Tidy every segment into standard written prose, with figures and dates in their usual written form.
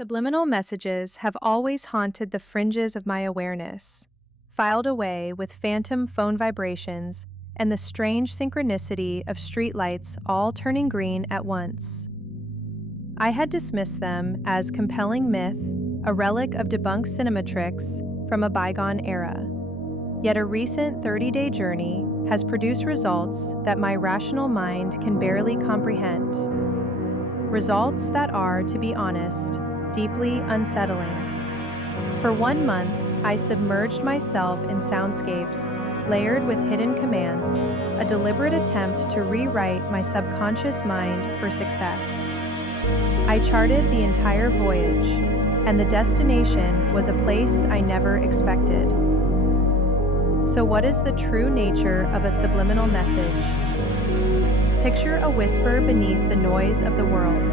Subliminal messages have always haunted the fringes of my awareness, filed away with phantom phone vibrations and the strange synchronicity of streetlights all turning green at once. I had dismissed them as compelling myth, a relic of debunked cinema tricks from a bygone era. Yet a recent 30-day journey has produced results that my rational mind can barely comprehend. Results that are, to be honest, deeply unsettling. For 1 month, I submerged myself in soundscapes layered with hidden commands, a deliberate attempt to rewrite my subconscious mind for success. I charted the entire voyage, and the destination was a place I never expected. So what is the true nature of a subliminal message? Picture a whisper beneath the noise of the world,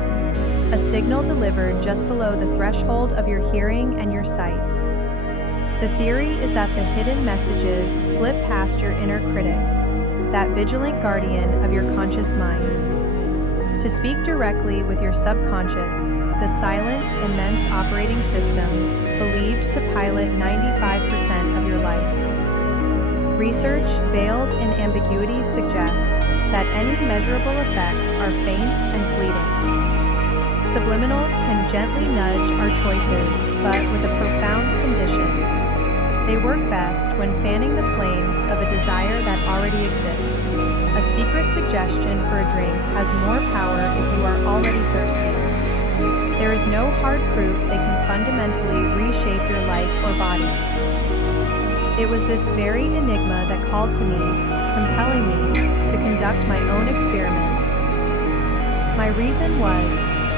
a signal delivered just below the threshold of your hearing and your sight. The theory is that the hidden messages slip past your inner critic, that vigilant guardian of your conscious mind, to speak directly with your subconscious, the silent, immense operating system believed to pilot 95% of your life. Research veiled in ambiguity suggests that any measurable effects are faint and fleeting. Subliminals can gently nudge our choices, but with a profound condition. They work best when fanning the flames of a desire that already exists. A secret suggestion for a drink has more power if you are already thirsty. There is no hard proof they can fundamentally reshape your life or body. It was this very enigma that called to me, compelling me to conduct my own experiment. My reason was,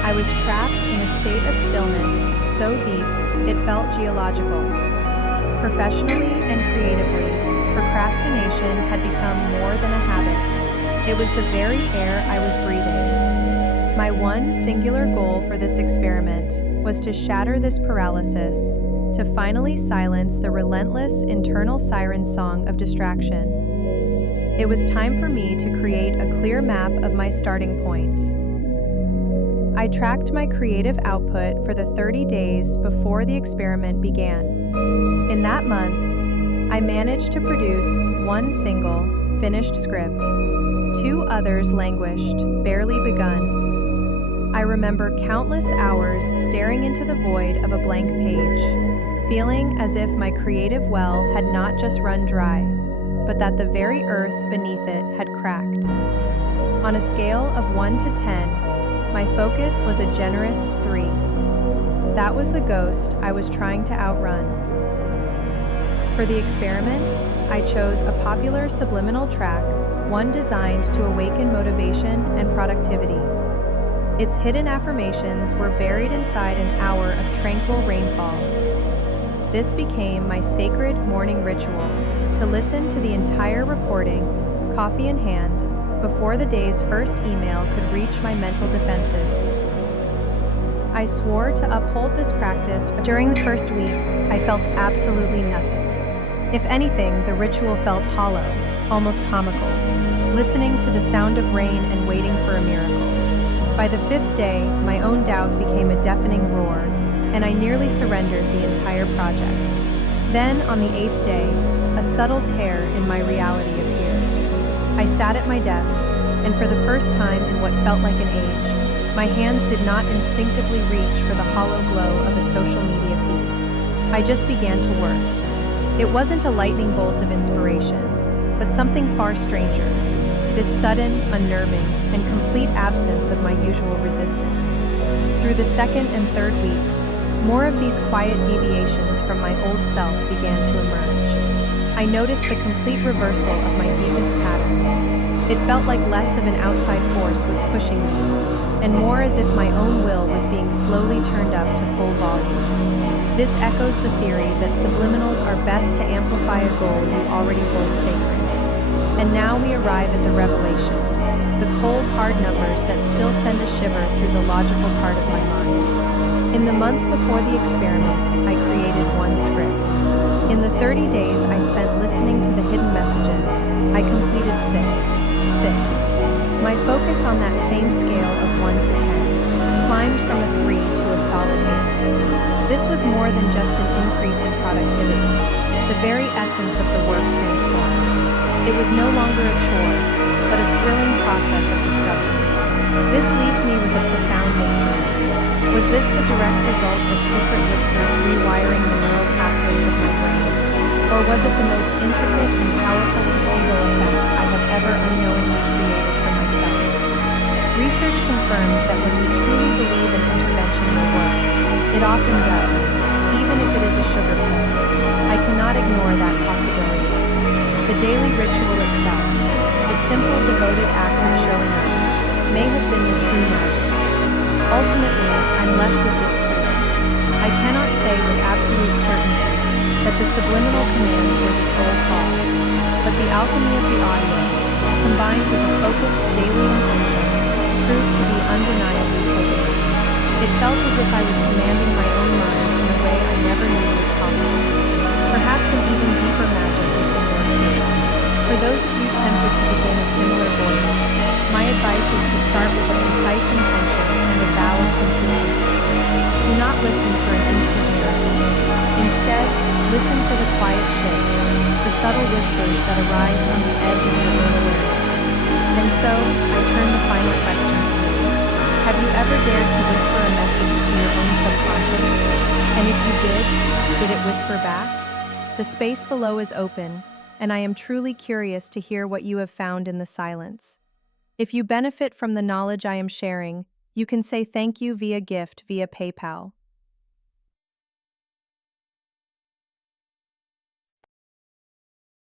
I was trapped in a state of stillness so deep it felt geological. Professionally and creatively, procrastination had become more than a habit. It was the very air I was breathing. My one singular goal for this experiment was to shatter this paralysis, to finally silence the relentless internal siren song of distraction. It was time for me to create a clear map of my starting point. I tracked my creative output for the 30 days before the experiment began. In that month, I managed to produce 1 single, finished script. 2 others languished, barely begun. I remember countless hours staring into the void of a blank page, feeling as if my creative well had not just run dry, but that the very earth beneath it had cracked. On a scale of 1 to 10, my focus was a generous 3. That was the ghost I was trying to outrun. For the experiment, I chose a popular subliminal track, one designed to awaken motivation and productivity. Its hidden affirmations were buried inside an hour of tranquil rainfall. This became my sacred morning ritual, to listen to the entire recording, coffee in hand, before the day's first email could reach my mental defenses. I swore to uphold this practice. During the first week, I felt absolutely nothing. If anything, the ritual felt hollow, almost comical, listening to the sound of rain and waiting for a miracle. By the 5th day, my own doubt became a deafening roar, and I nearly surrendered the entire project. Then, on the 8th day, a subtle tear in my reality appeared. I sat at my desk, and for the first time in what felt like an age, my hands did not instinctively reach for the hollow glow of a social media feed. I just began to work. It wasn't a lightning bolt of inspiration, but something far stranger, this sudden, unnerving, and complete absence of my usual resistance. Through the 2nd and 3rd weeks, more of these quiet deviations from my old self began to emerge. I noticed the complete reversal of my deepest patterns. It felt like less of an outside force was pushing me, and more as if my own will was being slowly turned up to full volume. This echoes the theory that subliminals are best to amplify a goal you already hold sacred. And now we arrive at the revelation, the cold, hard numbers that still send a shiver through the logical part of my mind. In the month before the experiment, I created 1 script. In the 30 days I spent listening to the hidden messages, I completed 6. My focus on that same scale of 1 to 10 climbed from a 3 to a solid 8. This was more than just an increase in productivity. The very essence of the work transformed. It was no longer a chore, but a thrilling process of discovery. This leaves me with a profound mystery. Was this the direct result of secret whispers rewiring the neural pathways of my brain? Or was it the most intricate and powerful placebo effect I have ever unknowingly created for myself? Research confirms that when we truly believe an intervention will work, it often does, even if it is a sugar pill. I cannot ignore that possibility. The daily ritual itself, the simple devoted act of showing up, may have been the true magic. Ultimately, I'm left with this truth. I cannot say with absolute certainty that the subliminal commands were the sole cause, but the alchemy of the audio, combined with a focused daily intention, proved to be undeniably potent. It felt as if I was commanding my own mind in a way I never knew was possible. Perhaps an even deeper magic is inward. For those of you tempted to begin a similar voyage, my advice is to start with a precise intention and a vow of consistency. Do not listen for an instant miracle. Instead, listen for the quiet shifts, the subtle whispers that arise from the edge of your own awareness. And so, I turn the final question to you. Have you ever dared to whisper a message to your own subconscious? And if you did it whisper back? The space below is open, and I am truly curious to hear what you have found in the silence. If you benefit from the knowledge I am sharing, you can say thank you via gift via PayPal.